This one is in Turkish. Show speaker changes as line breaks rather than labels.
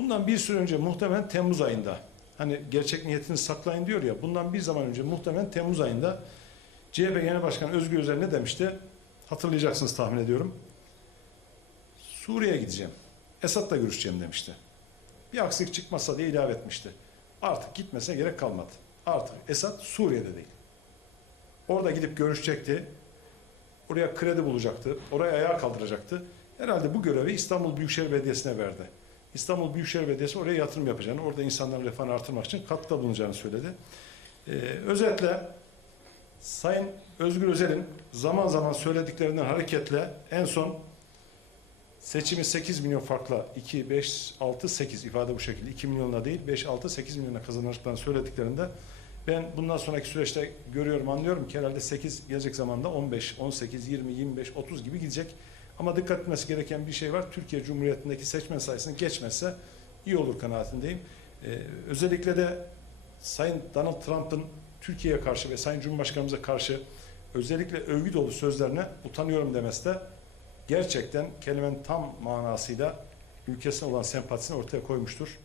Bundan bir süre önce muhtemelen Temmuz ayında hani gerçek niyetini saklayın diyor ya bundan bir zaman önce muhtemelen Temmuz ayında CHP Genel Başkanı Özgür Özel ne demişti? Hatırlayacaksınız tahmin ediyorum. Suriye'ye gideceğim. Esad'la görüşeceğim demişti. Bir aksilik çıkmazsa diye ilave etmişti. Artık gitmesine gerek kalmadı. Artık Esad Suriye'de değil. Orada gidip görüşecekti. Oraya kredi bulacaktı. Oraya ayağa kaldıracaktı. Herhalde bu görevi İstanbul Büyükşehir Belediyesi'ne verdi. İstanbul Büyükşehir Belediyesi oraya yatırım yapacağını, orada insanların refahını artırmak için katkıda bulunacağını söyledi. Ee, özetle Sayın Özgür Özel'in zaman zaman söylediklerinden hareketle en son seçimi 8 milyon farkla 2, 5, 6, 8 ifade bu şekilde 2 milyonla değil 5, 6, 8 milyona kazanacaklarını söylediklerinde ben bundan sonraki süreçte görüyorum, anlıyorum ki herhalde 8 gelecek zamanda 15, 18, 20, 25, 30 gibi gidecek. Ama dikkat etmesi gereken bir şey var. Türkiye Cumhuriyeti'ndeki seçmen sayısını geçmezse iyi olur kanaatindeyim. Ee, özellikle de Sayın Donald Trump'ın Türkiye'ye karşı ve Sayın Cumhurbaşkanımıza karşı özellikle övgü dolu sözlerine utanıyorum demesi de gerçekten kelimenin tam manasıyla ülkesine olan sempatisini ortaya koymuştur.